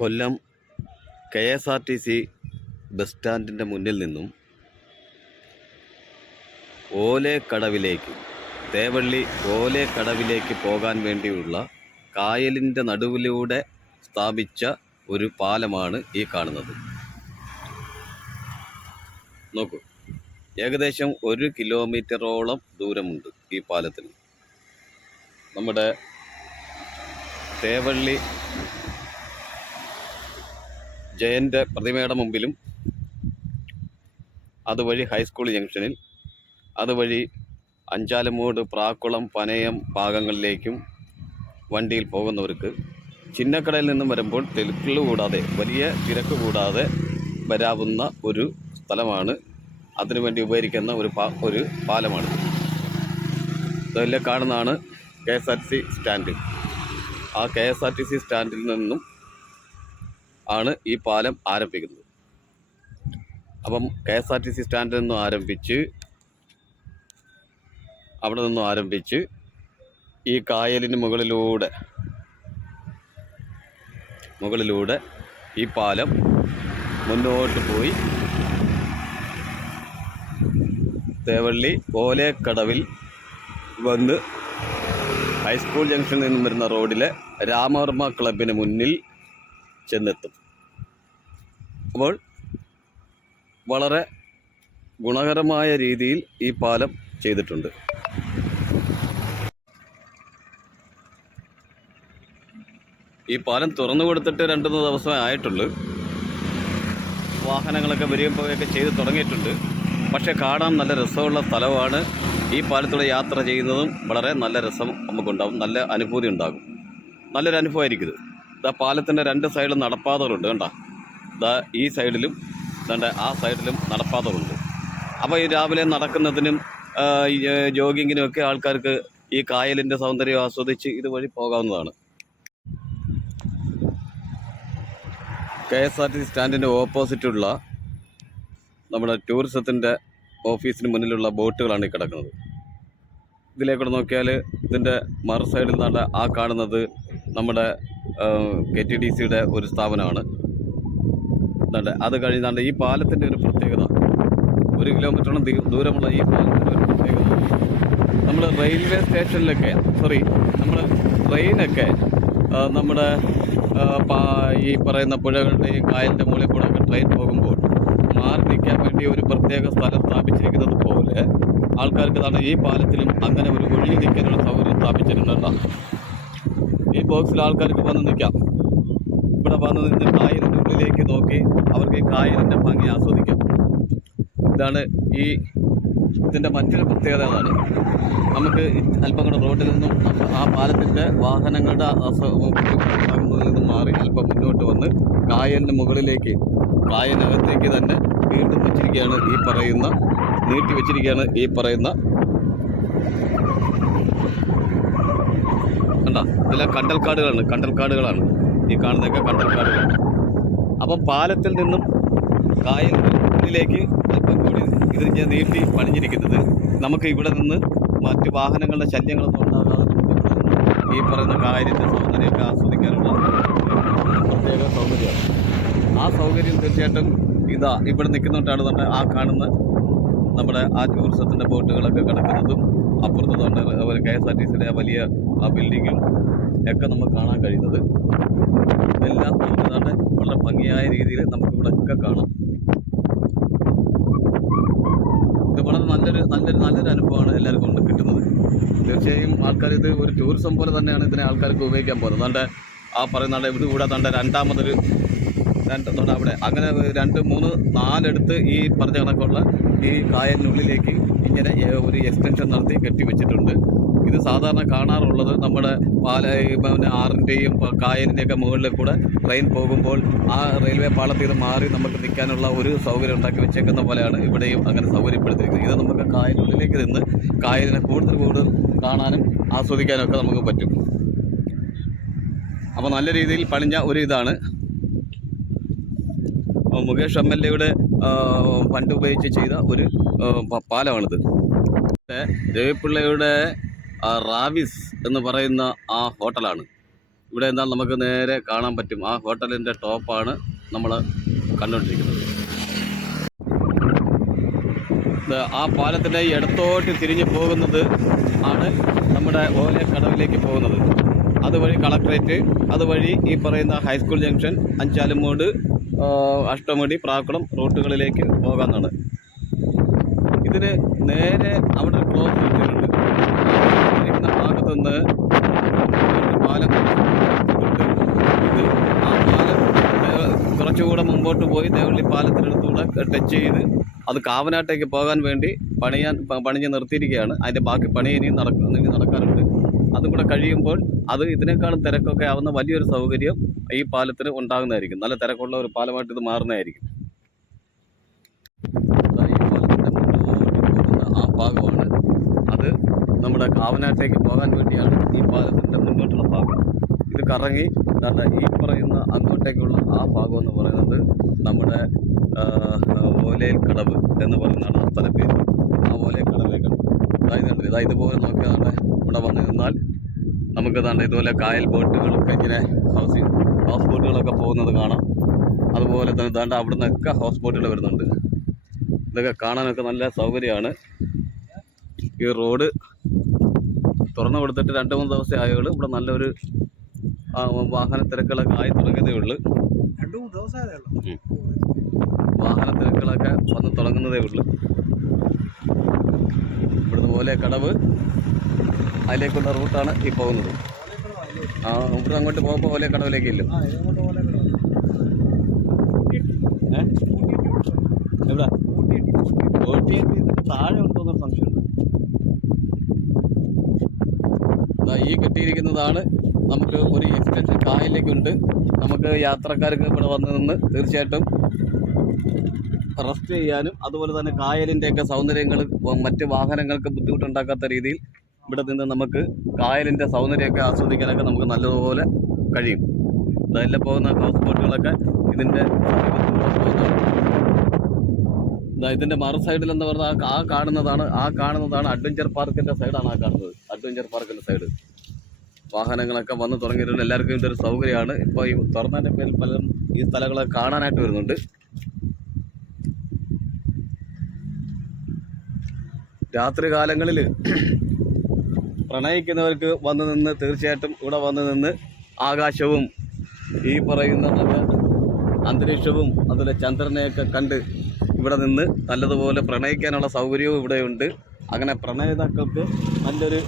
കൊല്ലം KSRTC bus സ്റ്റാൻഡിൻ്റെ മുന്നിൽ നിന്നും തേവള്ളി ഓലേക്കടവിലേക്ക് പോകാൻ വേണ്ടിയുള്ള കായലിൻ്റെ നടുവിലൂടെ സ്ഥാപിച്ച ഒരു പാലമാണ് ഈ കാണുന്നത്. നോക്കൂ, ഏകദേശം 1 കിലോമീറ്ററോളം ദൂരമുണ്ട് ഈ പാലത്തിന്. നമ്മുടെ തേവള്ളി ജയൻ്റെ പ്രതിമയുടെ മുമ്പിലും, അതുവഴി ഹൈസ്കൂൾ ജംഗ്ഷനിൽ, അതുവഴി അഞ്ചാലുമൂട്, പ്രാക്കുളം, പനയം ഭാഗങ്ങളിലേക്കും വണ്ടിയിൽ പോകുന്നവർക്ക് ചിന്നക്കടയിൽ നിന്നും വരുമ്പോൾ വലിയ തിരക്ക് കൂടാതെ വരാവുന്ന ഒരു സ്ഥലമാണ്. അതിനുവേണ്ടി ഉപകരിക്കുന്ന ഒരു പാലമാണ്. ഇതെല്ലാം കാണുന്നതാണ് KSRTC സ്റ്റാൻഡ്. ആ KSRTC സ്റ്റാൻഡിൽ നിന്നും ആണ് ഈ പാലം ആരംഭിക്കുന്നത്. അപ്പം KSRTC സ്റ്റാൻഡിൽ നിന്നും ആരംഭിച്ച് ഈ കായലിന് മുകളിലൂടെ ഈ പാലം മുന്നോട്ട് പോയി തേവള്ളി ഓലേക്കടവിൽ വന്ന് ഹൈസ്കൂൾ ജംഗ്ഷനിൽ നിന്നും വരുന്ന റോഡിലെ രാമവർമ്മ ക്ലബിന് മുന്നിൽ ചെന്നെത്തും. അപ്പോൾ വളരെ ഗുണകരമായ രീതിയിൽ ഈ പാലം ചെയ്തിട്ടുണ്ട്. ഈ പാലം തുറന്നു കൊടുത്തിട്ട് 2-3 ദിവസമേ ആയിട്ടുള്ളൂ. വാഹനങ്ങളൊക്കെ വരികയും പോവുകയൊക്കെ ചെയ്ത് തുടങ്ങിയിട്ടുണ്ട്. പക്ഷേ കാണാൻ നല്ല രസമുള്ള സ്ഥലമാണ്. ഈ പാലത്തൂടെ യാത്ര ചെയ്യുന്നതും വളരെ നല്ല രസം നമുക്കുണ്ടാകും, നല്ല അനുഭൂതി ഉണ്ടാകും. നല്ലൊരു അനുഭവമായിരിക്കും ഇത്. ഇതാ പാലത്തിൻ്റെ 2 സൈഡിലും നടപ്പാതകളുണ്ട്. കണ്ട, ഇതാ ഈ സൈഡിലും ആ സൈഡിലും നടപ്പാതകളുണ്ട്. അപ്പോൾ ഈ രാവിലെ നടക്കുന്നതിനും ജോഗിങ്ങിനും ഒക്കെ ആൾക്കാർക്ക് ഈ കായലിൻ്റെ സൗന്ദര്യം ആസ്വദിച്ച് ഇതുവഴി പോകാവുന്നതാണ്. KSRTC സ്റ്റാൻഡിൻ്റെ ഓപ്പോസിറ്റുള്ള നമ്മുടെ ടൂറിസത്തിൻ്റെ ഓഫീസിന് മുന്നിലുള്ള ബോട്ടുകളാണ് ഈ കിടക്കുന്നത്. ഇതിലേക്കൂടെ നോക്കിയാൽ ഇതിൻ്റെ മറു സൈഡിൽ നിന്നാണ് ആ കാണുന്നത് നമ്മുടെ KTDCയുടെ ഒരു സ്ഥാപനമാണ്. അത് കഴിഞ്ഞാണ്ട് ഈ പാലത്തിൻ്റെ ഒരു പ്രത്യേകത, 1 കിലോമീറ്ററോളം ദൂരമുള്ള ഈ പാലത്തിൻ്റെ ഒരു പ്രത്യേകത, നമ്മൾ റെയിൽവേ സ്റ്റേഷനിലൊക്കെ ട്രെയിനൊക്കെ നമ്മുടെ ഈ പറയുന്ന പുഴകളുടെയും കായലിൻ്റെ മുകളിൽ കൂടെ ഒക്കെ ട്രെയിൻ പോകുമ്പോൾ മാറി നിൽക്കാൻ വേണ്ടി ഒരു പ്രത്യേക സ്ഥലം സ്ഥാപിച്ചിരിക്കുന്നത് പോലെ ആൾക്കാർക്ക് ഈ പാലത്തിലും അങ്ങനെ ഒരു ഒഴിഞ്ഞു നിൽക്കാനുള്ള സൗകര്യം സ്ഥാപിച്ചിട്ടുണ്ടല്ലോ. ഈ ബോക്സിൽ ആൾക്കാർക്ക് വന്ന് നിൽക്കാം. ഇവിടെ വന്ന് നിന്ന് കായലിൻ്റെ ഉള്ളിലേക്ക് നോക്കി അവർക്ക് ഈ കായലിൻ്റെ ഭംഗി ആസ്വദിക്കാം. ഇതാണ് ഇതിൻ്റെ മറ്റൊരു പ്രത്യേകത. അതാണ് നമുക്ക് അല്പം കൂടെ റോഡിൽ നിന്നും ആ പാലത്തിൻ്റെ വാഹനങ്ങളുടെ ഭാഗങ്ങളിൽ നിന്നും മാറി അല്പം മുന്നോട്ട് വന്ന് കായലിനകത്തേക്ക് തന്നെ നീട്ടി വെച്ചിരിക്കുകയാണ് ഈ പറയുന്ന കണ്ട, ഇതെല്ലാം കണ്ടൽക്കാടുകളാണ്. ഈ കാണുന്നതൊക്കെ കണ്ടൽക്കാടുകളാണ്. അപ്പം പാലത്തിൽ നിന്നും കായലിലേക്ക് അല്പം കൂടി ഇത് നീട്ടി പണിഞ്ഞിരിക്കുന്നത് നമുക്ക് ഇവിടെ നിന്ന് മറ്റ് വാഹനങ്ങളുടെ ശല്യങ്ങളൊന്നും ഉണ്ടാകാതെ ഈ പറയുന്ന കായലിൻ്റെ സൗന്ദര്യമൊക്കെ ആസ്വദിക്കാനുള്ള പ്രത്യേക സൗകര്യമാണ്. ആ സൗകര്യം തീർച്ചയായിട്ടും ഇവിടെ നിൽക്കുന്നതുകൊണ്ടാണ് ആ കാണുന്ന നമ്മുടെ ആ ടൂറിസത്തിൻ്റെ ബോട്ടുകളൊക്കെ കിടക്കുന്നതും അപ്പുറത്തുകൊണ്ട് KSRTCയുടെ വലിയ ആ ബിൽഡിങ്ങും ഒക്കെ നമുക്ക് കാണാൻ കഴിയുന്നത്. ഇതെല്ലാം നമുക്ക് വളരെ ഭംഗിയായ രീതിയിൽ നമുക്കിവിടെ ഒക്കെ കാണാം. ഇത് വളരെ നല്ലൊരു അനുഭവമാണ് എല്ലാവർക്കും കൊണ്ട് കിട്ടുന്നത്. തീർച്ചയായും ആൾക്കാർ ഇത് ഒരു ടൂറിസം പോലെ തന്നെയാണ് ഇതിനെ ആൾക്കാർക്ക് ഉപയോഗിക്കാൻ പോകുന്നത്. ആ പറയുന്ന ഇത് കൂടെ അവിടെ അങ്ങനെ 2, 3, 4 എടുത്ത് ഈ പറഞ്ഞ കണക്കുള്ള ഈ കായലിനുള്ളിലേക്ക് ഇങ്ങനെ ഒരു എക്സ്റ്റൻഷൻ നടത്തി കെട്ടിവെച്ചിട്ടുണ്ട്. ഇത് സാധാരണ കാണാറുള്ളത് നമ്മുടെ ആറിൻ്റെയും കായലിൻ്റെയൊക്കെ മുകളിൽ കൂടെ ട്രെയിൻ പോകുമ്പോൾ ആ റെയിൽവേ പാളത്തിൽ നിന്ന് മാറി നമുക്ക് നിൽക്കാനുള്ള ഒരു സൗകര്യം ഉണ്ടാക്കി വെച്ചേക്കുന്ന പോലെയാണ് ഇവിടെയും അങ്ങനെ സൗകര്യപ്പെടുത്തിയിരിക്കുന്നത്. ഇത് നമുക്ക് കായലിനുള്ളിലേക്ക് നിന്ന് കായലിനെ കൂടുതൽ കാണാനും ആസ്വദിക്കാനും ഒക്കെ നമുക്ക് പറ്റും. അപ്പോൾ നല്ല രീതിയിൽ പണിഞ്ഞ ഒരു ഇതാണ്. മുകേഷ് MLAയുടെ ഫണ്ട് ഉപയോഗിച്ച് ചെയ്ത ഒരു പാലമാണിത്. രവിപിള്ളയുടെ റാവിസ് എന്ന് പറയുന്ന ആ ഹോട്ടലാണ്. ഇവിടെ എന്നാൽ നമുക്ക് നേരെ കാണാൻ പറ്റും. ആ ഹോട്ടലിൻ്റെ ടോപ്പാണ് നമ്മൾ കണ്ടുകൊണ്ടിരിക്കുന്നത്. ആ പാലത്തിൻ്റെ ഇടത്തോട്ട് തിരിഞ്ഞു പോകുന്നത് ആണ് നമ്മുടെ ഓലക്കടവിലേക്ക് പോകുന്നത്. അതുവഴി കളക്ട്രേറ്റ്, അതുവഴി ഈ പറയുന്ന ഹൈസ്കൂൾ ജംഗ്ഷൻ, അഞ്ചാലുമൂട്, അഷ്ടമുടി, പ്രാക്കുളം റൂട്ടുകളിലേക്ക് പോകാമെന്നാണ്. ഇതിന് നേരെ അവിടെ ക്ലോസ് ചെയ്തിട്ടുണ്ട്. ഇരിക്കുന്ന ഭാഗത്തുനിന്ന് പാലം ഇത് ആ പാലം കുറച്ചുകൂടെ മുമ്പോട്ട് പോയി ദേവള്ളി പാലത്തിനടുത്തൂടെ ടച്ച് ചെയ്ത് അത് കാവനാട്ടേക്ക് പോകാൻ വേണ്ടി പണിഞ്ഞ് നിർത്തിയിരിക്കുകയാണ്. അതിൻ്റെ ബാക്കി പണി ഇനി നടക്കാറുണ്ട്. അതും കൂടെ കഴിയുമ്പോൾ അത് ഇതിനേക്കാളും തിരക്കൊക്കെ ആവുന്ന വലിയൊരു സൗകര്യം ഈ പാലത്തിന് ഉണ്ടാകുന്നതായിരിക്കും. നല്ല തിരക്കുള്ള ഒരു പാലമായിട്ട് ഇത് മാറുന്നതായിരിക്കും. ഈ പാലത്തിൻ്റെ മുന്നോട്ട് പോകുന്ന ആ ഭാഗമാണ് അത്. നമ്മുടെ കാവനാട്ടേക്ക് പോകാൻ വേണ്ടിയാണ് ഈ പാലത്തിൻ്റെ മുന്നോട്ടുള്ള ഭാഗം. ഇത് കറങ്ങി ഈ പറയുന്ന അങ്ങോട്ടേക്കുള്ള ആ ഭാഗം എന്ന് പറയുന്നത് നമ്മുടെ ഓലയിൽ കടവ് എന്ന് പറയുന്നതാണ് ആ സ്ഥലപ്പേര്. ആ ഓലയിൽ കടവിലേക്കാണ്. ഇതാ ഇതുപോലെ നോക്കിയാൽ ഇവിടെ വന്ന് നിന്നാൽ നമുക്ക് ഇതുപോലെ കായൽ ബോട്ടുകളൊക്കെ ഇങ്ങനെ ഹൗസ് ബോട്ടുകളൊക്കെ പോകുന്നത് കാണാം. അതുപോലെ തന്നെ അവിടെ നിന്നൊക്കെ ഹൗസ് ബോട്ടുകൾ വരുന്നുണ്ട്. ഇതൊക്കെ കാണാനൊക്കെ നല്ല സൗകര്യമാണ്. ഈ റോഡ് തുറന്നു കൊടുത്തിട്ട് 2-3 ദിവസം ആയുള്ളൂ. ഇവിടെ നല്ലൊരു വാഹന തിരക്കുകളൊക്കെ ആയി തുടങ്ങുന്നതേ ഉള്ളൂ. വാഹന തിരക്കുകളൊക്കെ വന്ന് തുടങ്ങുന്നതേ ഉള്ളൂ. ഇവിടുന്ന് പോലെ കടവ് അതിലേക്കുള്ള റൂട്ടാണ് ഈ പോകുന്നത്. ഇവിടെ അങ്ങോട്ട് പോകുമ്പോൾ പോലെ കടവിലേക്കില്ല. എവിടെ ഓട്ടിയിട്ട് താഴെ ഉണ്ടോന്നൊരു സംശയമുണ്ട്. ഈ കെട്ടിയിരിക്കുന്നതാണ് നമുക്ക് ഒരു എക്സ്റ്റൻഷൻ കായലിലേക്കുണ്ട്. നമുക്ക് യാത്രക്കാർക്ക് ഇവിടെ വന്ന് നിന്ന് തീർച്ചയായിട്ടും റെസ്റ്റ് ചെയ്യാനും അതുപോലെ തന്നെ കായലിൻ്റെയൊക്കെ സൗന്ദര്യങ്ങൾ മറ്റ് വാഹനങ്ങൾക്ക് ബുദ്ധിമുട്ടുണ്ടാക്കാത്ത രീതിയിൽ ഇവിടെ നിന്ന് നമുക്ക് കായലിൻ്റെ സൗന്ദര്യമൊക്കെ ആസ്വദിക്കാനൊക്കെ നമുക്ക് നല്ലതുപോലെ കഴിയും. അതിലെ പോകുന്ന ഹൗസ് ബോട്ടുകളൊക്കെ ഇതിൻ്റെ ഇതിൻ്റെ മറു സൈഡിൽ എന്ന് പറഞ്ഞാൽ ആ കാണുന്നതാണ് അഡ്വഞ്ചർ പാർക്കിൻ്റെ സൈഡാണ് ആ കാണുന്നത്. അഡ്വഞ്ചർ പാർക്കിൻ്റെ സൈഡ് വാഹനങ്ങളൊക്കെ വന്ന് തുടങ്ങിയിട്ടുണ്ട്. എല്ലാവർക്കും ഇതൊരു സൗകര്യമാണ്. ഇപ്പോൾ ഈ തുറന്നതിൻ്റെ പേരിൽ പലരും ഈ സ്ഥലങ്ങളൊക്കെ കാണാനായിട്ട് വരുന്നുണ്ട്. രാത്രി കാലങ്ങളിൽ പ്രണയിക്കുന്നവർക്ക് വന്ന് നിന്ന് തീർച്ചയായിട്ടും ഇവിടെ വന്ന് നിന്ന് ആകാശവും ഈ പറയുന്ന നല്ല അന്തരീക്ഷവും അതുപോലെ ചന്ദ്രനെയൊക്കെ കണ്ട് ഇവിടെ നിന്ന് നല്ലതുപോലെ പ്രണയിക്കാനുള്ള സൗകര്യവും ഇവിടെയുണ്ട്. അങ്ങനെ പ്രണയിതാക്കൾക്ക് നല്ലൊരു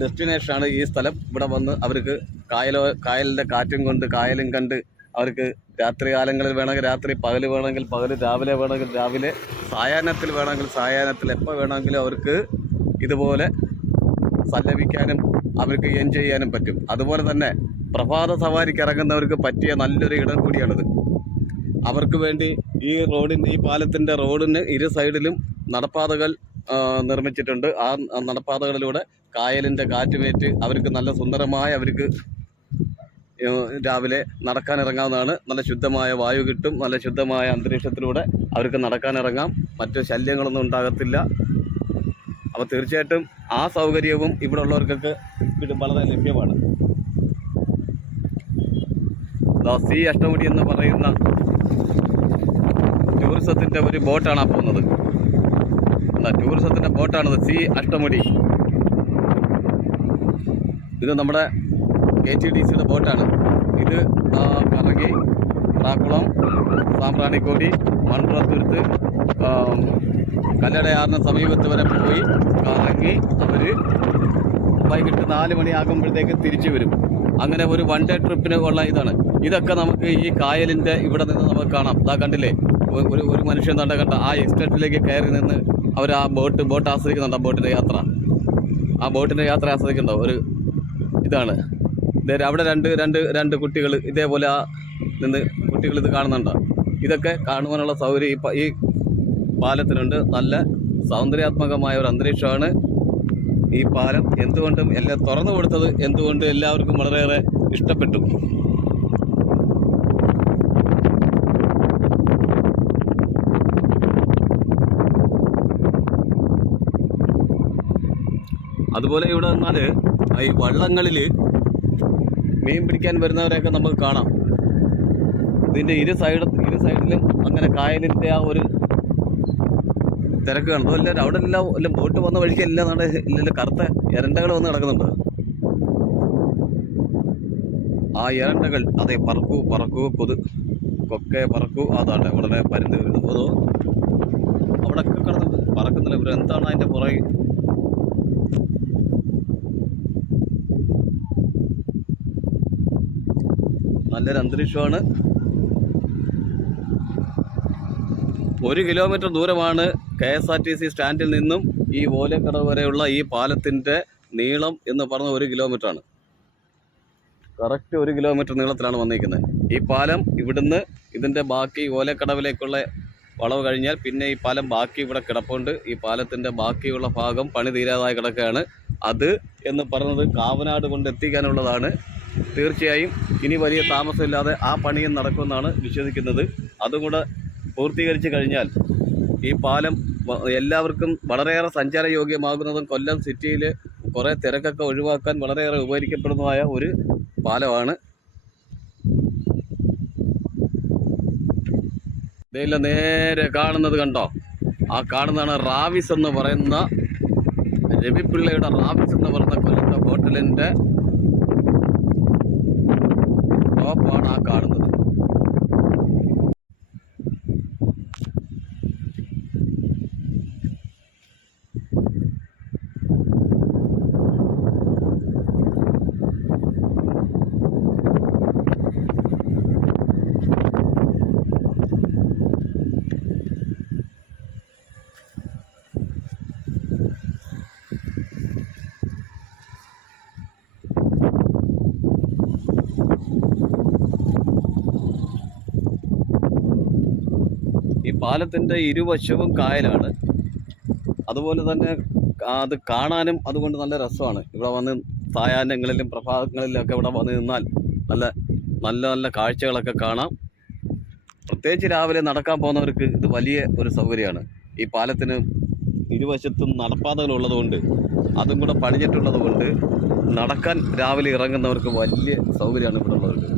ഡെസ്റ്റിനേഷനാണ് ഈ സ്ഥലം. ഇവിടെ വന്ന് അവർക്ക് കായലിൻ്റെ കാറ്റും കൊണ്ട് കായലും കണ്ട് അവർക്ക് രാത്രി കാലങ്ങളിൽ വേണമെങ്കിൽ രാത്രി, പകൽ വേണമെങ്കിൽ പകൽ, രാവിലെ വേണമെങ്കിൽ രാവിലെ, സായാഹ്നത്തിൽ വേണമെങ്കിൽ സായാഹ്നത്തിൽ, എപ്പോൾ വേണമെങ്കിലും അവർക്ക് ഇതുപോലെ സല്ലപിക്കാനും അവർക്ക് എൻജോയ് ചെയ്യാനും പറ്റും. അതുപോലെ തന്നെ പ്രഭാത സവാരിക്ക് ഇറങ്ങുന്നവർക്ക് പറ്റിയ നല്ലൊരു ഇടം കൂടിയാണിത്. അവർക്ക് വേണ്ടി ഈ പാലത്തിൻ്റെ റോഡിന് ഇരു സൈഡിലും നടപ്പാതകൾ നിർമ്മിച്ചിട്ടുണ്ട്. ആ നടപ്പാതകളിലൂടെ കായലിൻ്റെ കാറ്റുമേറ്റ് അവർക്ക് നല്ല സുന്ദരമായ അവർക്ക് രാവിലെ നടക്കാനിറങ്ങാവുന്നതാണ്. നല്ല ശുദ്ധമായ വായു കിട്ടും. നല്ല ശുദ്ധമായ അന്തരീക്ഷത്തിലൂടെ അവർക്ക് നടക്കാനിറങ്ങാം. മറ്റ് ശല്യങ്ങളൊന്നും ഉണ്ടാകത്തില്ല. അപ്പോൾ തീർച്ചയായിട്ടും ആ സൗകര്യവും ഇവിടെ ഉള്ളവർക്കൊക്കെ വളരെ ലഭ്യമാണ്. സി അഷ്ടമുടി എന്ന് പറയുന്ന ടൂറിസത്തിൻ്റെ ഒരു ബോട്ടാണ് ആ പോകുന്നത്. ടൂറിസത്തിൻ്റെ ബോട്ടാണത്, സി അഷ്ടമുടി. ഇത് നമ്മുടെ KTDCയുടെ ബോട്ടാണ്. ഇത് കറങ്ങി പ്രാക്കുളം, സാമ്പ്രാണിക്കോടി, മൺപുറത്തുരുത്ത്, കല്ലടയാറിന് സമീപത്ത് വരെ പോയി കറങ്ങി അവർ വൈകിട്ട് 4 മണിയാകുമ്പോഴത്തേക്ക് തിരിച്ചു വരും. അങ്ങനെ ഒരു 1 ഡേ ട്രിപ്പിന് ഉള്ള ഇതാണ്. ഇതൊക്കെ നമുക്ക് ഈ കായലിൻ്റെ ഇവിടെ നിന്ന് നമുക്ക് കാണാം. കണ്ടില്ലേ, ഒരു മനുഷ്യൻ കണ്ട ആ എക്സ്റ്റേറ്റിലേക്ക് കയറി നിന്ന് അവർ ആ ബോട്ട് ആസ്വദിക്കുന്നുണ്ട്. ആ ബോട്ടിൻ്റെ യാത്ര ആസ്വദിക്കേണ്ട ഒരു ഇതാണ്. അവിടെ രണ്ട് കുട്ടികൾ ഇതേപോലെ നിന്ന് കുട്ടികൾ ഇത് കാണുന്നുണ്ടോ? ഇതൊക്കെ കാണുവാനുള്ള സൗകര്യം ഈ പാലത്തിനുണ്ട്. നല്ല സൗന്ദര്യാത്മകമായ ഒരു അന്തരീക്ഷമാണ് ഈ പാലം. എന്തുകൊണ്ടും എല്ലാം തുറന്നു കൊടുത്തത് എന്തുകൊണ്ട് എല്ലാവർക്കും വളരെയേറെ ഇഷ്ടപ്പെട്ടു. അതുപോലെ ഇവിടെ വന്നാൽ ഈ വള്ളങ്ങളിൽ മീൻ പിടിക്കാൻ വരുന്നവരെയൊക്കെ നമുക്ക് കാണാം. ഇതിൻ്റെ ഇരു സൈഡിലും അങ്ങനെ കായലിൻ്റെ ആ ഒരു തിരക്ക് കാണും. അതുമല്ല അവിടെ എല്ലാം ബോട്ട് വന്ന വഴിക്ക് എല്ലാം ഇല്ല കറുത്ത എരണ്ടകൾ വന്ന് കിടക്കുന്നുണ്ട്. ആ എരണ്ടകൾ അതെ പറക്കൂ കൊക്കെ പറക്കൂ. അതാണ് ഉടനെ പരുന്ന് വരുന്നു. അതോ അവിടെയൊക്കെ കിടന്ന് പറക്കുന്നില്ല. ഇവർ എന്താണ് അതിൻ്റെ പുറകെ? നല്ലൊരു അന്തരീക്ഷമാണ്. 1 കിലോമീറ്റർ ദൂരമാണ് KSRTC സ്റ്റാൻഡിൽ നിന്നും ഈ ഓലക്കടവ് വരെയുള്ള ഈ പാലത്തിൻ്റെ നീളം എന്ന് പറഞ്ഞ 1 കിലോമീറ്ററാണ്. കറക്റ്റ് 1 കിലോമീറ്റർ നീളത്തിലാണ് വന്നിരിക്കുന്നത് ഈ പാലം. ഇവിടുന്ന് ഇതിൻ്റെ ബാക്കി ഓലക്കടവിലേക്കുള്ള വളവ് കഴിഞ്ഞാൽ പിന്നെ ഈ പാലം ബാക്കി ഇവിടെ കിടപ്പുണ്ട്. ഈ പാലത്തിൻ്റെ ബാക്കിയുള്ള ഭാഗം പണി തീരാതായി കിടക്കുകയാണ്. അത് എന്ന് പറയുന്നത് കാവനാട് കൊണ്ട് എത്തിക്കാനുള്ളതാണ്. തീർച്ചയായും ഇനി വലിയ താമസമില്ലാതെ ആ പണിയും നടക്കുമെന്നാണ് വിശ്വസിക്കുന്നത്. അതും കൂടെ പൂർത്തീകരിച്ച് കഴിഞ്ഞാൽ ഈ പാലം എല്ലാവർക്കും വളരെയേറെ സഞ്ചാരയോഗ്യമാകുന്നതും കൊല്ലം സിറ്റിയിൽ കുറേ തിരക്കൊക്കെ ഒഴിവാക്കാൻ വളരെയേറെ ഉപകരിക്കപ്പെടുന്നതായ ഒരു പാലമാണ്. ഇതെല്ലാം നേരെ കാണുന്നത് കണ്ടോ? ആ കാണുന്നതാണ് റാവിസ് എന്ന് പറയുന്ന രവിപിള്ളയുടെ റാവിസ് എന്ന് പറയുന്ന കൊല്ലത്തെ ഹോട്ടലിൻ്റെ ടോപ്പാണ് ആ കാണുന്നത്. ഈ പാലത്തിൻ്റെ ഇരുവശവും കായലാണ്. അതുപോലെ തന്നെ അത് കാണാനും അതുകൊണ്ട് നല്ല രസമാണ്. ഇവിടെ വന്ന് സായാഹ്നങ്ങളിലും പ്രഭാതങ്ങളിലൊക്കെ ഇവിടെ വന്ന് നിന്നാൽ നല്ല നല്ല നല്ല കാഴ്ചകളൊക്കെ കാണാം. പ്രത്യേകിച്ച് രാവിലെ നടക്കാൻ പോകുന്നവർക്ക് ഇത് വലിയ ഒരു സൗകര്യമാണ്. ഈ പാലത്തിന് ഇരുവശത്തും നടപ്പാതകളുള്ളതുകൊണ്ട് അതും കൂടെ പണിഞ്ഞിട്ടുള്ളത് കൊണ്ട് നടക്കാൻ രാവിലെ ഇറങ്ങുന്നവർക്ക് വലിയ സൗകര്യമാണ് ഇവിടെ ഉള്ളവർക്ക്.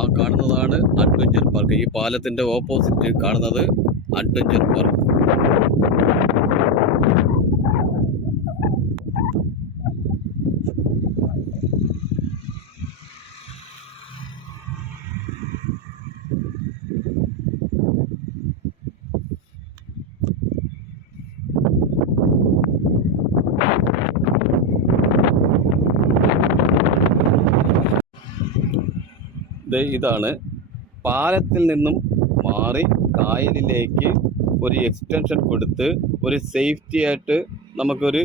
ആ കാണുന്നതാണ് അഡ്വഞ്ചർ പാർക്ക്. ഈ പാലത്തിൻ്റെ ഓപ്പോസിറ്റ് കാണുന്നത് അഡ്വഞ്ചർ പാർക്ക്. ഇതാണ് പാലത്തിൽ നിന്നും മാറി കായലിലേക്ക് ഒരു എക്സ്റ്റൻഷൻ കൊടുത്ത് ഒരു സേഫ്റ്റി ആയിട്ട് നമുക്കൊരു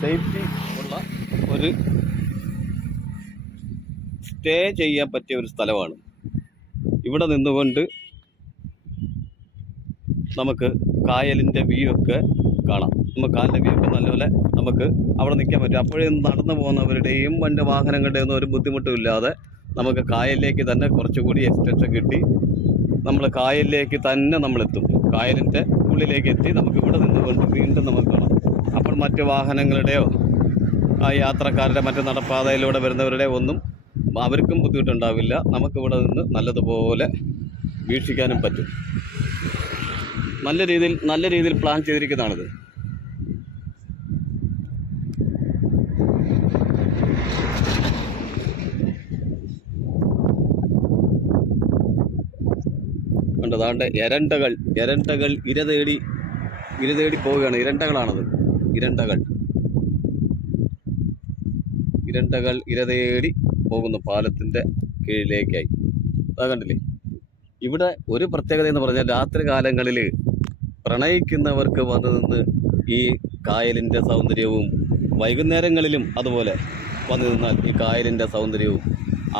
സേഫ്റ്റി ഉള്ള ഒരു സ്റ്റേ ചെയ്യാൻ പറ്റിയ ഒരു സ്ഥലമാണ്. ഇവിടെ നിന്നുകൊണ്ട് നമുക്ക് കായലിൻ്റെ വ്യൂ ഒക്കെ കാണാം. നമുക്ക് കായലിൻ്റെ വ്യൂ ഒക്കെ നല്ലപോലെ നമുക്ക് അവിടെ നിൽക്കാൻ പറ്റും. അപ്പോഴേ നടന്നു പോകുന്നവരുടെയും വാഹനങ്ങളുടെയും ഒന്നും ഒരു ബുദ്ധിമുട്ടും ഇല്ലാതെ നമുക്ക് കായലിലേക്ക് തന്നെ കുറച്ചുകൂടി എക്സ്റ്റൻഷൻ കിട്ടി നമ്മൾ കായലിലേക്ക് തന്നെ നമ്മളെത്തും. കായലിൻ്റെ ഉള്ളിലേക്ക് എത്തി നമുക്ക് ഇവിടെ നിന്നുകൊണ്ട് വീണ്ടും നമുക്ക് കാണാം. അപ്പോൾ മറ്റ് വാഹനങ്ങളുടെയോ ആ യാത്രക്കാരുടെ മറ്റ് നടപ്പാതയിലൂടെ വരുന്നവരുടെ ഒന്നും അവർക്കും ബുദ്ധിമുട്ടുണ്ടാവില്ല. നമുക്കിവിടെ നിന്ന് നല്ലതുപോലെ വീക്ഷിക്കാനും പറ്റും. നല്ല രീതിയിൽ പ്ലാൻ ചെയ്തിരിക്കുന്നതാണിത്. അതുപോലെ അതാണ്ട് എരണ്ടകൾ ഇര തേടി പോവുകയാണ്. ഇരണ്ടകളാണത്. ഇരണ്ടകൾ ഇര തേടി പോകുന്നു പാലത്തിൻ്റെ കീഴിലേക്കായി. അതാ കണ്ടില്ലേ. ഇവിടെ ഒരു പ്രത്യേകത എന്ന് പറഞ്ഞാൽ രാത്രി കാലങ്ങളിൽ പ്രണയിക്കുന്നവർക്ക് വന്നു നിന്ന് ഈ കായലിൻ്റെ സൗന്ദര്യവും, വൈകുന്നേരങ്ങളിലും അതുപോലെ വന്നു നിന്നാൽ ഈ കായലിൻ്റെ സൗന്ദര്യവും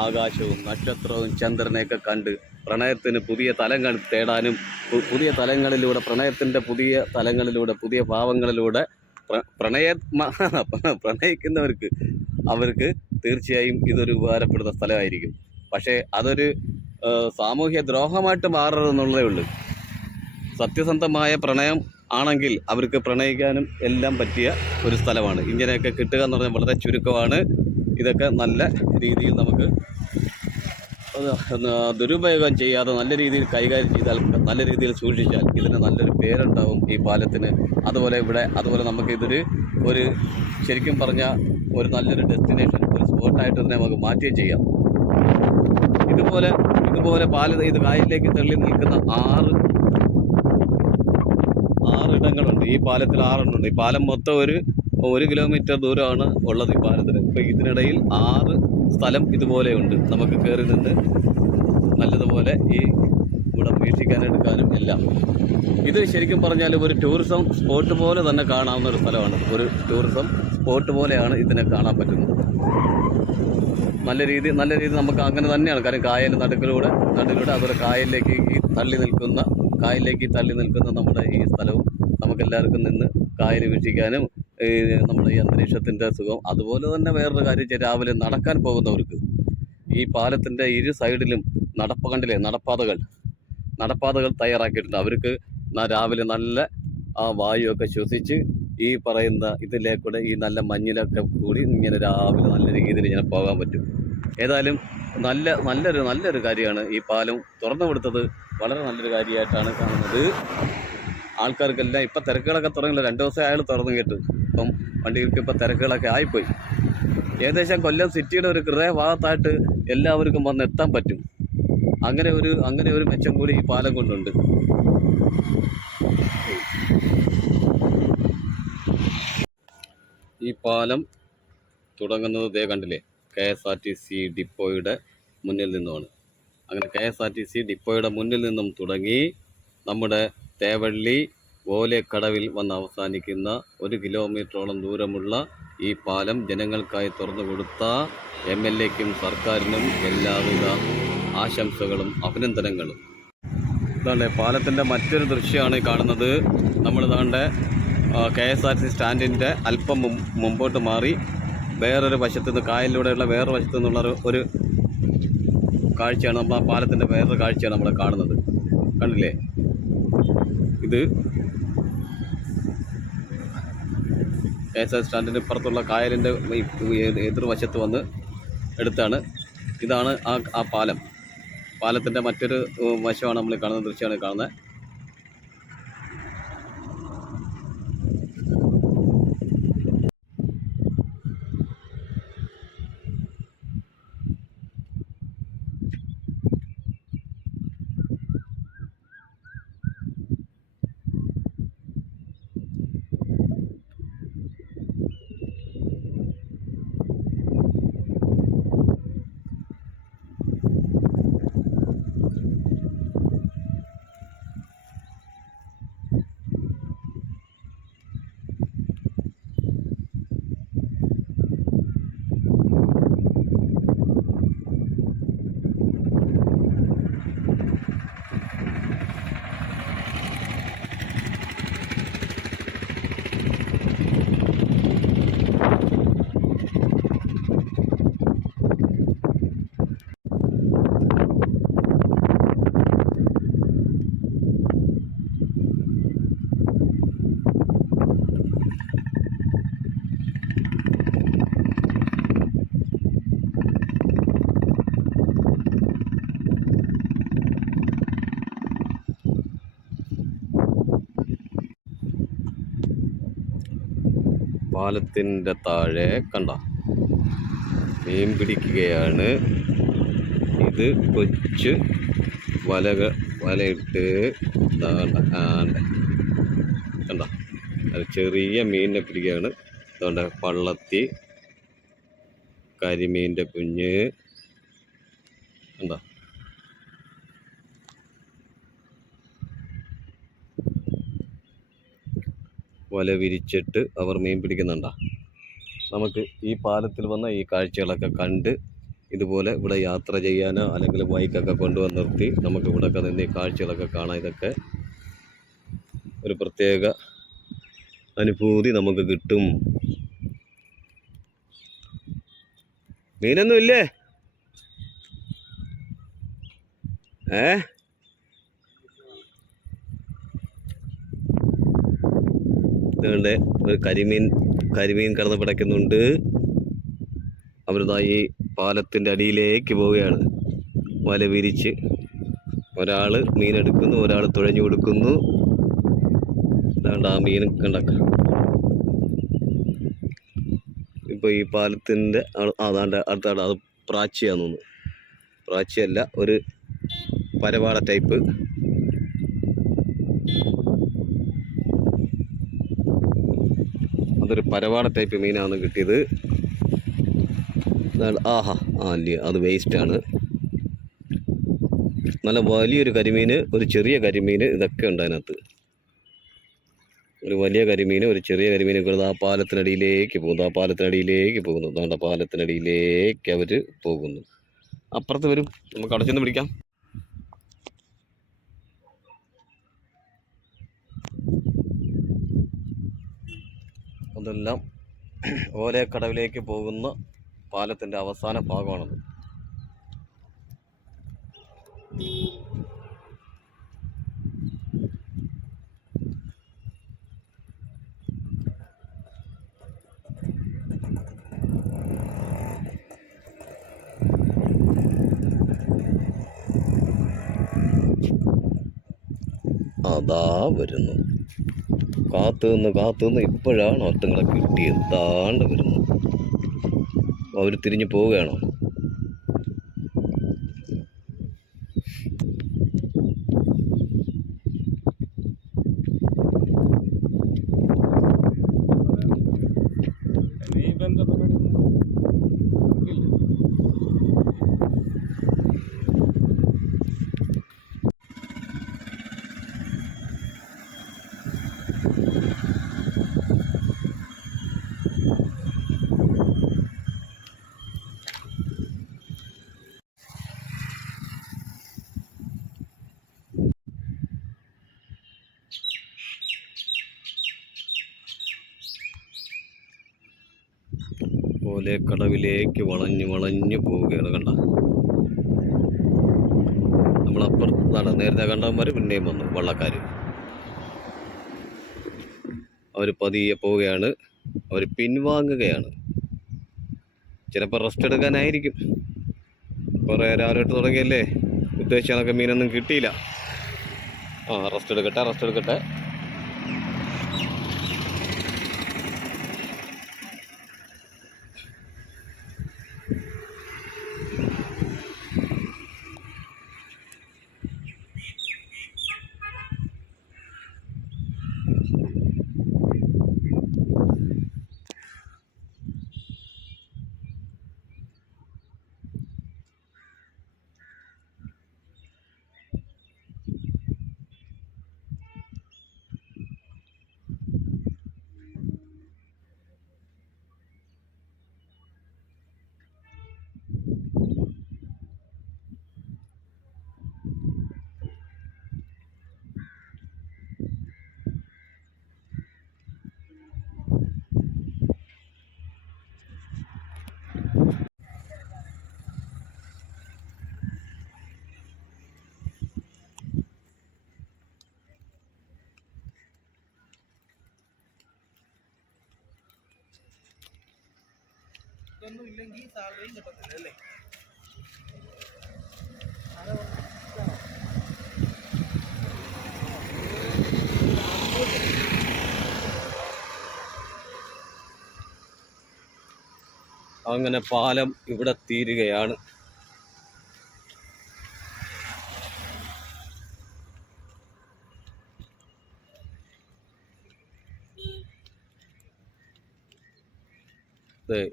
ആകാശവും നക്ഷത്രവും ചന്ദ്രനെയൊക്കെ കണ്ട് പ്രണയത്തിന് പുതിയ തലങ്ങൾ തേടാനും, പുതിയ തലങ്ങളിലൂടെ പ്രണയത്തിൻ്റെ പുതിയ തലങ്ങളിലൂടെ, പുതിയ ഭാവങ്ങളിലൂടെ പ്രണയിക്കുന്നവർക്ക് അവർക്ക് തീർച്ചയായും ഇതൊരു ഉപകാരപ്പെടുന്ന സ്ഥലമായിരിക്കും. പക്ഷേ അതൊരു സാമൂഹ്യ ദ്രോഹമായിട്ട് മാറരുതെന്നുള്ളതേ ഉള്ളൂ. സത്യസന്ധമായ പ്രണയം ആണെങ്കിൽ അവർക്ക് പ്രണയിക്കാനും എല്ലാം പറ്റിയ ഒരു സ്ഥലമാണ്. ഇങ്ങനെയൊക്കെ കിട്ടുക എന്ന് പറഞ്ഞാൽ വളരെ ചുരുക്കമാണ്. ഇതൊക്കെ നല്ല രീതിയിൽ നമുക്ക് ദുരുപയോഗം ചെയ്യാതെ നല്ല രീതിയിൽ കൈകാര്യം ചെയ്താൽ, നല്ല രീതിയിൽ സൂക്ഷിച്ചാൽ ഇതിന് നല്ലൊരു പേരുണ്ടാവും ഈ പാലത്തിന്. അതുപോലെ നമുക്ക് ഒരു ശരിക്കും പറഞ്ഞാൽ ഒരു നല്ലൊരു ഡെസ്റ്റിനേഷൻ, ഒരു സ്പോട്ടായിട്ട് തന്നെ നമുക്ക് മാറ്റുകയും ചെയ്യാം. ഇതുപോലെ ഇത് കായലിലേക്ക് തള്ളി നിൽക്കുന്ന ആറ് ഇടങ്ങളുണ്ട്. ഈ പാലത്തിൽ 6 എണ്ണമുണ്ട്. ഈ പാലം മൊത്തം ഒരു കിലോമീറ്റർ ദൂരമാണ് ഉള്ളത് ഈ പാലത്തിന്. ഇപ്പോൾ ഇതിനിടയിൽ 6 സ്ഥലം ഇതുപോലെയുണ്ട്. നമുക്ക് കയറി നിന്ന് നല്ലതുപോലെ ഈ ഇവിടെ വീക്ഷിക്കാനെടുക്കാനും എല്ലാം. ഇത് ശരിക്കും പറഞ്ഞാൽ ഒരു ടൂറിസം സ്പോട്ട് പോലെ തന്നെ കാണാവുന്ന ഒരു സ്ഥലമാണ്. ഒരു ടൂറിസം സ്പോട്ട് പോലെയാണ് ഇതിനെ കാണാൻ പറ്റുന്നത്. നല്ല രീതി നമുക്ക് അങ്ങനെ തന്നെയാണ്. കാരണം കായൽ നടുക്കിലൂടെ അതുപോലെ കായലിലേക്ക് തള്ളി നിൽക്കുന്ന നമ്മുടെ ഈ സ്ഥലവും നമുക്കെല്ലാവർക്കും നിന്ന് കായൽ വീക്ഷിക്കാനും നമ്മുടെ ഈ അന്തരീക്ഷത്തിൻ്റെ സുഖം. അതുപോലെ തന്നെ വേറൊരു കാര്യം, രാവിലെ നടക്കാൻ പോകുന്നവർക്ക് ഈ പാലത്തിൻ്റെ ഇരു സൈഡിലും നടപ്പാതകൾ തയ്യാറാക്കിയിട്ടുണ്ട്. അവർക്ക് രാവിലെ നല്ല ആ വായുവൊക്കെ ശ്വസിച്ച് ഈ പറയുന്ന ഇതിലേക്കൂടെ ഈ നല്ല മഞ്ഞിലൊക്കെ കൂടി ഇങ്ങനെ രാവിലെ നല്ല രീതിയിൽ ഇങ്ങനെ പോകാൻ പറ്റും. ഏതായാലും നല്ലൊരു കാര്യമാണ് ഈ പാലം തുറന്നു കൊടുത്തത്. വളരെ നല്ലൊരു കാര്യമായിട്ടാണ് കാണുന്നത്. ആൾക്കാർക്കെല്ലാം ഇപ്പം തിരക്കുകളൊക്കെ തുടങ്ങില്ല. 2 ദിവസം അയാൾ തുറന്നു കേട്ടു. ഇപ്പം വണ്ടികൾക്ക് ഇപ്പം തിരക്കുകളൊക്കെ ആയിപ്പോയി. ഏകദേശം കൊല്ലം സിറ്റിയുടെ ഒരു ഹൃദയഭാഗത്തായിട്ട് എല്ലാവർക്കും വന്ന് എത്താൻ പറ്റും. അങ്ങനെ ഒരു മെച്ചം കൂടി ഈ പാലം കൊണ്ടുണ്ട്. ഈ പാലം തുടങ്ങുന്നത് കണ്ടില്ലേ, KSRTC ഡിപ്പോയുടെ മുന്നിൽ നിന്നുമാണ്. അങ്ങനെ KSRTC ഡിപ്പോയുടെ മുന്നിൽ നിന്നും തുടങ്ങി നമ്മുടെ തേവള്ളി ഓലേക്കടവിൽ വന്ന് അവസാനിക്കുന്ന 1 കിലോമീറ്ററോളം ദൂരമുള്ള ഈ പാലം ജനങ്ങൾക്കായി തുറന്നു കൊടുത്ത MLAക്കും സർക്കാരിനും എല്ലാവിധ ആശംസകളും അഭിനന്ദനങ്ങളും. ഇതാണ്ട് പാലത്തിൻ്റെ മറ്റൊരു ദൃശ്യമാണ് കാണുന്നത്. നമ്മൾ KSRTC സ്റ്റാൻഡിൻ്റെ അല്പം മുമ്പോട്ട് മാറി വേറൊരു വശത്തു നിന്ന്, കായലിലൂടെയുള്ള വേറൊരു വശത്തു നിന്നുള്ള ഒരു കാഴ്ചയാണ്. നമ്മൾ ആ പാലത്തിൻ്റെ വേറൊരു കാഴ്ചയാണ് നമ്മൾ കാണുന്നത്. കണ്ടില്ലേ, ഇത് KSRTC സ്റ്റാൻഡിന് ഇപ്പുറത്തുള്ള കായലിൻ്റെ എതിർവശത്ത് വന്ന് എടുത്താണ്. ഇതാണ് ആ പാലത്തിൻ്റെ മറ്റൊരു വശമാണ് നമ്മൾ കാണുന്ന ദൃശ്യമാണ് കാണുന്നത്. പാലത്തിൻ്റെ താഴെ കണ്ട മീൻ പിടിക്കുകയാണ്. ഇത് കൊച്ചു വലയിട്ട് കണ്ട അത് ചെറിയ മീനിനെ പിടിക്കുകയാണ്. അതുകൊണ്ട് പള്ളത്തി, കരിമീൻ്റെ കുഞ്ഞ് കണ്ട. വല വിരിച്ചിട്ട് അവർ മീൻ പിടിക്കുന്നുണ്ട. നമുക്ക് ഈ പാലത്തിൽ വന്ന ഈ കാഴ്ചകളൊക്കെ കണ്ട് ഇതുപോലെ ഇവിടെ യാത്ര ചെയ്യാനോ അല്ലെങ്കിൽ ബൈക്കൊക്കെ കൊണ്ടുവന്ന് നിർത്തി നമുക്ക് ഇവിടെയൊക്കെ നിന്ന് ഈ കാഴ്ചകളൊക്കെ കാണാൻ ഇതൊക്കെ ഒരു പ്രത്യേക അനുഭൂതി നമുക്ക് കിട്ടും. മീനൊന്നും ഇല്ലേ? ഇതുകൊണ്ട് ഒരു കരിമീൻ കിടന്ന് പിടയ്ക്കുന്നുണ്ട്. അവരിതായി പാലത്തിൻ്റെ അടിയിലേക്ക് പോവുകയാണ്. വല വിരിച്ച് ഒരാൾ മീനെടുക്കുന്നു, ഒരാൾ തുഴഞ്ഞു കൊടുക്കുന്നു. അതുകൊണ്ട് ആ മീൻ കണ്ടക്ക ഇപ്പോൾ ഈ പാലത്തിൻ്റെ അതാണ്ട് അടുത്താണ്. അത് പ്രാച്ചിയാന്ന് തോന്നുന്നു. പ്രാച്ചിയല്ല, ഒരു പരവാട ടൈപ്പ്. അതൊരു പരവാട ടൈപ്പ് മീനാണ് കിട്ടിയത്. ആഹാ അല്ലേ, അത് വേസ്റ്റാണ്. നല്ല വലിയൊരു കരിമീൻ, ഒരു ചെറിയ കരിമീൻ, ഇതൊക്കെ ഉണ്ട് അതിനകത്ത്. ഒരു വലിയ കരിമീൻ, ഒരു ചെറിയ കരിമീൻ ആ പാലത്തിനടിയിലേക്ക് പോകുന്നു. അതുകൊണ്ട് പാലത്തിനടിയിലേക്ക് അവർ പോകുന്നു. അപ്പുറത്ത് വരും, നമുക്ക് അവിടെ ചെന്ന് പിടിക്കാം. അതെല്ലാം ഓലക്കടവിലേക്ക് പോകുന്ന പാലത്തിൻ്റെ അവസാന ഭാഗമാണത്. അതാ വരുന്നു. കാത്തുനിന്ന് ഇപ്പോഴാണ് ഒറ്റങ്ങളെ കിട്ടിയത്. താണ്ട് വരുന്നു. അവർ തിരിഞ്ഞു പോവുകയാണോ? ഓലക്കടവിലേക്ക് വളഞ്ഞു പോവുകയാണ്. കണ്ട, നമ്മളപ്പുറത്താണ് നേരത്തെ കണ്ടവന്മാർ പിന്നെയും വന്നു. വള്ളക്കാർ അവർ പതിയെ പോവുകയാണ്. അവർ പിൻവാങ്ങുകയാണ്. ചിലപ്പോൾ റെസ്റ്റ് എടുക്കാനായിരിക്കും. കുറേ രാവിലെ തുടങ്ങിയല്ലേ, ഉദ്ദേശിച്ച കണക്ക് മീനൊന്നും കിട്ടിയില്ല. റെസ്റ്റ് എടുക്കട്ടെ. ഇതൊന്നും ഇല്ലെങ്കിൽ സാലറിയും കിട്ടത്തില്ല അല്ലേ? അങ്ങനെ പാലം ഇവിടെ തീരുകയാണ്.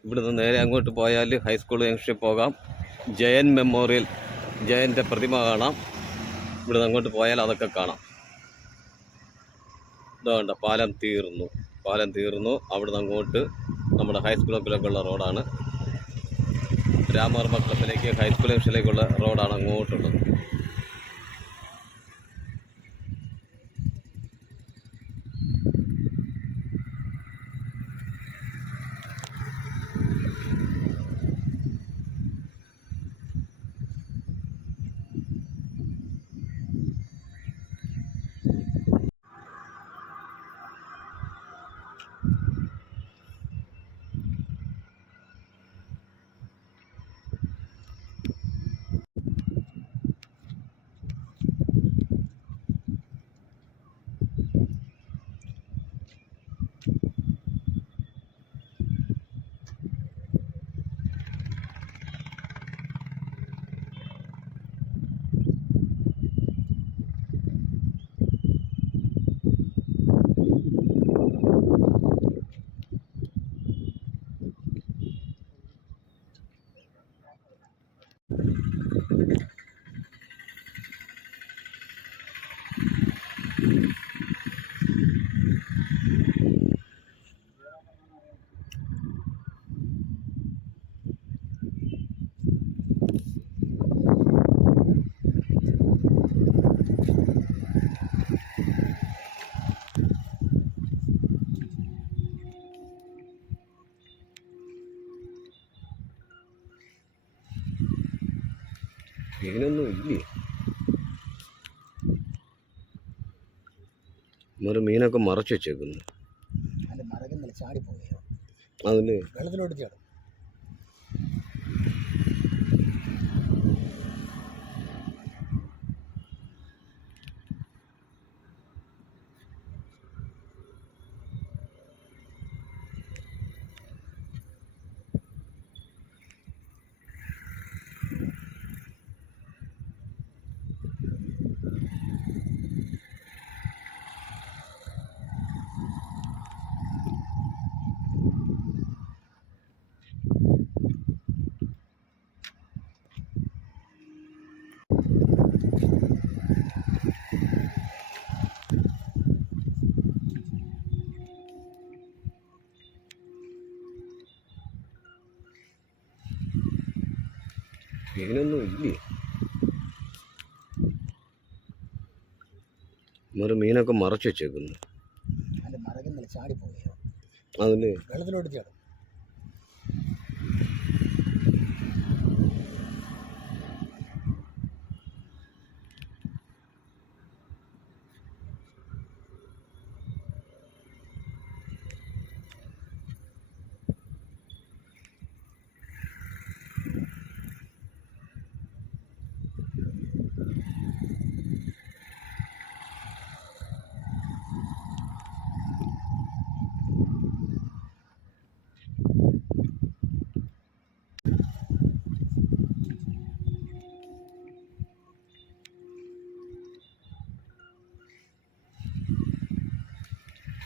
ഇവിടെ നിന്ന് നേരെ അങ്ങോട്ട് പോയാൽ ഹൈസ്കൂൾ ജംഗ്ഷനിൽ പോകാം. ജയൻ മെമ്മോറിയൽ, ജയൻ്റെ പ്രതിമ കാണാം. ഇവിടെ നിന്ന് അങ്ങോട്ട് പോയാൽ അതൊക്കെ കാണാം. ഇതുകൊണ്ട് പാലം തീർന്നു. അവിടെ നിന്ന് അങ്ങോട്ട് നമ്മുടെ ഹൈസ്കൂളിലേക്കുള്ള റോഡാണ്. രാമവർമ്മ ക്ലബിലേക്ക് ഹൈസ്കൂൾ ജംഗ്ഷനിലേക്കുള്ള റോഡാണ് അങ്ങോട്ടുള്ളത്. മീനൊന്നും ഇല്ലേ? മീനൊക്കെ മറച്ചു വെച്ചേക്കുന്നു. അതില് വെള്ളത്തിലോട്ട് ചാടും. മീനൊന്നും ഇല്ലേ? മീനൊക്കെ മറച്ചു വെച്ചേക്കുന്നു. അതില് വെള്ളത്തിലോട്ട് ചാടും.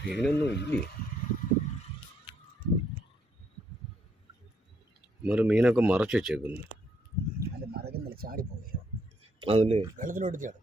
മീനൊന്നും ഇല്ലേ? മീനൊക്കെ മറച്ചു വെച്ചേക്കുന്നു. അതില് വെള്ളത്തിലോട്ട് ചാടും.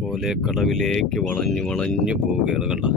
പോലെ കടവിലേക്ക് വളഞ്ഞു പോവുകയാണ്. കണ്ട